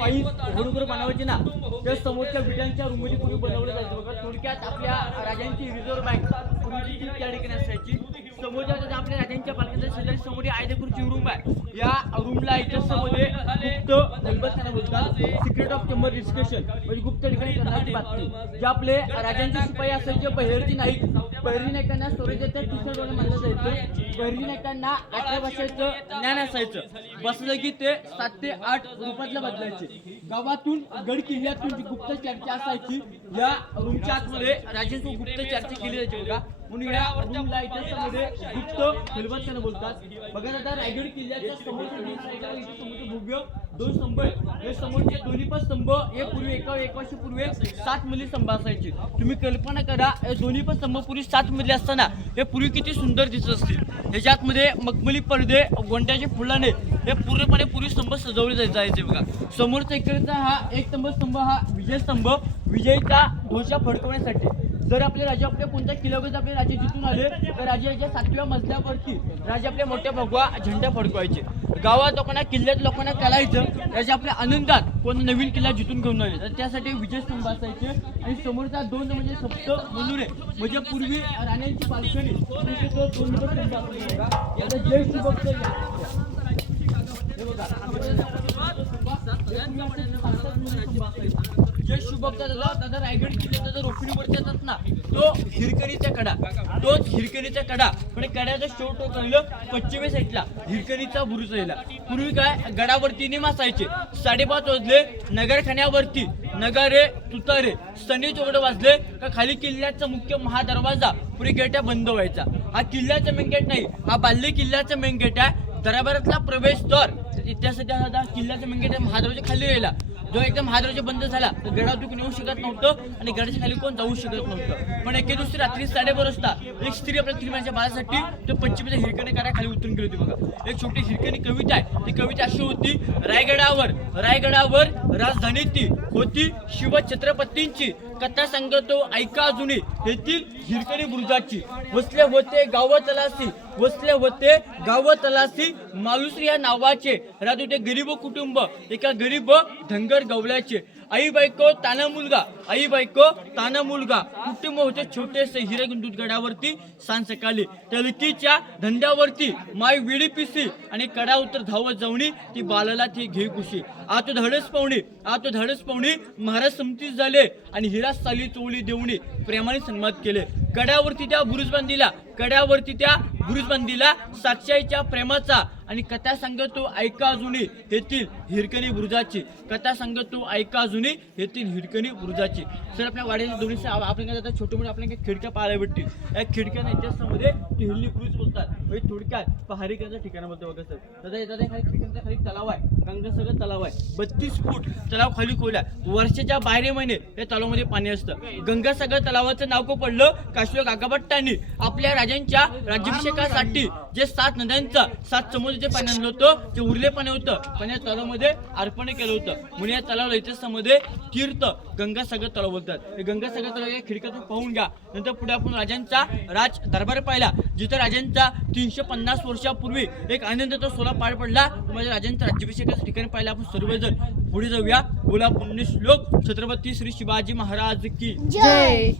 वाई होडकर बनवायची ना त्या समोरच्या विटांच्या रूममध्ये पूर्वी बनवलं जायचं. बघा थोडक्यात आपल्या राजांची रिझर्व्ह बँक पूर्वीची त्या ठिकाणी असायची समोरच्या जे आपल्या राजांच्या पालखीच्या शेजारी समोर आयदेपूरची रूम आहे. या रूमला याच्यामध्ये गुप्त दलबतखाना बोलतात. सिक्रेट ऑफ चेंबर डिस्कशन म्हणजे गुप्त ठिकाणी करण्याची बातमी. जे आपले राजांचे शिपाई असायचे बहिरजी नाईक. बहिर्जी नाईकांना स्टोरेजच्या टीचर डोळे मानलं जायचं. बहिर्जी नाईकांना अठरा भाषेचं ज्ञान असायचं. बसलं की ते सात ते आठ रूपातलं बदलायचे. गावातून गड किल्ल्यातून जी गुप्त चर्चा असायची या रूमच्या आतमध्ये राजांची गुप्त चर्चा केली जायची बघा. म्हणून या रूमला इतिहासामध्ये गुप्त खलबतखाना बोलतात. बघा आता रायगड किल्ल्याच्या समोरच्या दोन समोरचे भव्य दोन स्तंभ हे समोरचे दोन्ही पण स्तंभ हे पूर्वी एका एक वर्षापूर्वी सात मुली स्तंभ असायचे तुम्ही कल्पना करा हे दोन्ही पण स्तंभ पूर्वी सात मुली असताना हे पूर्वी किती सुंदर दिसत असतील. ह्याच्यातमध्ये मखमली पडदे गोंड्याचे फुलाने हे पूर्णपणे पूर्वी स्तंभ सजवले जायचे बघा. समोरचा इकडचा हा एक स्तंभ स्तंभ हा विजय स्तंभ विजयचा ध्वजा फडकवण्यासाठी. जर आपले राजे आपल्या कोणत्या किल्ल्यावर आपले राजे जिथून आले तर राजाच्या सातव्या मजल्यावरती राजे आपल्या मोठ्या भगवा झेंडा फडकवायचे. गावात लोकांना किल्ल्यात लोकांना करायचं राजे आपल्या आनंदात कोण नवीन किल्ला जिथून घेऊन आले. तर त्यासाठी विजय स्तंभ असायचे. आणि समोरचा दोन म्हणजे सप्त मनुरे म्हणजे पूर्वी राण्यांची पालखणी दोन स्तंभ बघा. आता जय शिवभक्त या. हे बघा. जे शुभक्ता दादा दादा रायगड किल्ल्याचा जो रोखडीवरती येतात ना तो हिरकणीचा कडा. तोच हिरकणीचा कडा. पण कड्याचा शेवट चाललं पश्चिमे साईडला. हिरकणीचा बुरुज राहिला. पूर्वी काय? गडावरती निम साडेपाच वाजले नगरखान्यावरती. नगारे तुतारे. सनी चोगडे वाजले का खाली किल्ल्याचा मुख्य महादरवाजा पुढे गेट्या बंद व्हायचा. हा किल्ल्याचा मेन गेट नाही. हा बाल्ले किल्ल्याचा मेन गेट आहे. दरबारातला प्रवेशद्वार त्यासाठी आता किल्ल्याचा मेन गेट खाली राहिला जो एकदम महादरवाजा बंद झाला तर गडावर कोणी येऊ शकत नव्हतं आणि गडाच्या खाली कोण जाऊ शकत नव्हतं. पण एके दिवशी रात्री साडेबार वाजता एक स्त्री आपल्या त्रिमांच्या बाळासाठी तो पश्चिमेच्या हिरकणी काढा खाली उतरून गेली होती बघा. एक छोटी हिरकणी कविता आहे. ती कविता अशी होती रायगडावर रायगडावर राजधानी ती होती शिव छत्रपतींची कथा सांगतो ऐका अजूनही. येथील हिरकणी बुरुजाची. वसले होते गाव तलासी वसले होते. गाव तलासी मालुसरी या नावाचे. राहत होते गरीब कुटुंब. एका गरीब धनगर गवल्याचे. आई बायको ताना मुलगा. आई बायको ताना मुलगा. कुटुंब होते छोटेसे हिरेगुंदूत गडावरती सांज सकाळी. तलकीच्या धंद्यावरती माय विडी पिसी आणि कडा उतर धावत जाऊनी ती बालाला ती घे कुशी आतो धडस पाहुणे आतो धडस पाहुणी महाराज समतीच झाले आणि हिरा साली चोळी देऊनी प्रेमाने सन्मान केले. कड्यावरती त्या बुरुजबंदीला कड्यावरती त्या बुरुजबंदीला साक्षाईच्या प्रेमाचा आणि कथा सांगतो ऐका अजूनही येथील हिरकणी बुरुजाची. कथा सांगतो ऐका अजूनही येथील हिरकणी बुरुजाची. सर आपल्या वाड्याच्या दोन्ही आपल्याला आता छोटे मोठे आपल्याला खिडक्या पाहायला भेटतील. या खिडक्या इतिहासामध्ये ती हिल्ली बुरुज बोलतात. म्हणजे थोडक्यात पहारीकरच्या ठिकाणामध्ये बघा सर. दादा दादा खाली खिडक्यांचा खाली तलाव आहे. गंगासागर तलाव आहे. बत्तीस फूट तलाव खाली खोल्या वर्षाच्या बाहेर महिने या तलावामध्ये पाणी असतं. गंगासागर तलावाचं नाव को पडलं? काश्मीर गागाभट्टांनी आपल्या राजांच्या राज्याभिषेकासाठी जे सात नद्यांचं सात समुद्राचे पाणी आणलं होतं ते उरले पाणी होतं. पण या तलावामध्ये अर्पण केलं होतं. म्हणून या तलावाला इतिहासामध्ये तीर्थ गंगासागर तलाव बोलतात. हे गंगासागर तलाव या खिडक्यातून पाहून घ्या. नंतर पुढे आपण राजांचा राज दरबार पाहिला. जिथं राजांचा तीनशे पन्नास वर्षापूर्वी एक आनंदाचा सोला पार पडला. म्हणजे राजांच्या राज्याभिषेकाच्या ठिकाणी पाहिला. आपण सर्वजण पुढे जाऊया. बोला पुण्य श्लोक छत्रपती श्री शिवाजी महाराज की. जय.